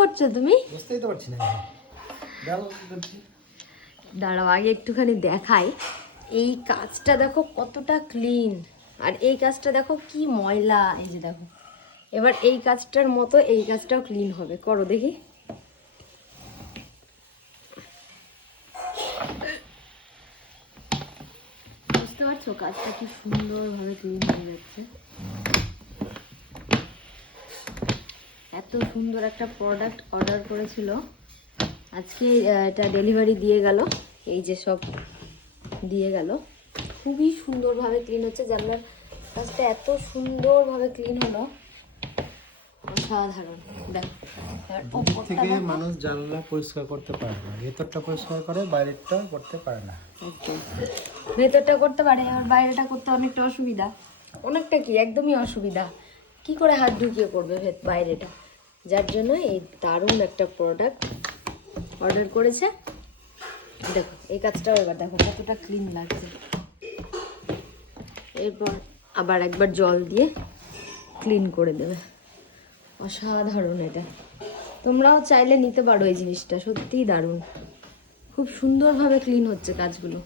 করছো তুমি? বুঝতেই তো পারছি না। দাঁড়াও আগে একটুখানি দেখাই। এই কাজটা দেখো কতটা ক্লিন, আর এই কাজটা দেখো কি ময়লা। এই যে দেখো, এবার এই কাজটার মতো এই কাজটাও ক্লিন হবে। করো দেখি। বুঝতে পারছো কাজটা কি সুন্দরভাবে ক্লিন হয়ে যাচ্ছে। এত সুন্দর একটা প্রোডাক্ট অর্ডার করেছিল, আজকে এটা ডেলিভারি দিয়ে গেল। এই যে সব দিয়ে গেল, খুবই সুন্দরভাবে ক্লিন হচ্ছে। জানলার কাজটা এত সুন্দরভাবে ক্লিন হলো, অসাধারণ। দেখো থেকে মানুষ জানলা পরিষ্কার করতে পারে না, ভেতরটা পরিষ্কার করে, বাইরেরটা করতে পারে না। ভেতরটা করতে পারে, আর বাইরেটা করতে অনেকটা অসুবিধা। অনেকটা কি, একদমই অসুবিধা। কি করে হাত ঢুকিয়ে করবে বাইরেটা? যার জন্য এই দারুণ একটা প্রোডাক্ট অর্ডার করেছে। দেখো এই কাজটাও এবার দেখো কতটা ক্লিন লাগছে। এরপর আবার একবার জল দিয়ে ক্লিন করে দেবে। অসাধারণ এটা। তোমরাও চাইলে নিতে পারো এই জিনিসটা, সত্যিই দারুণ। খুব সুন্দরভাবে ক্লিন হচ্ছে কাজগুলো।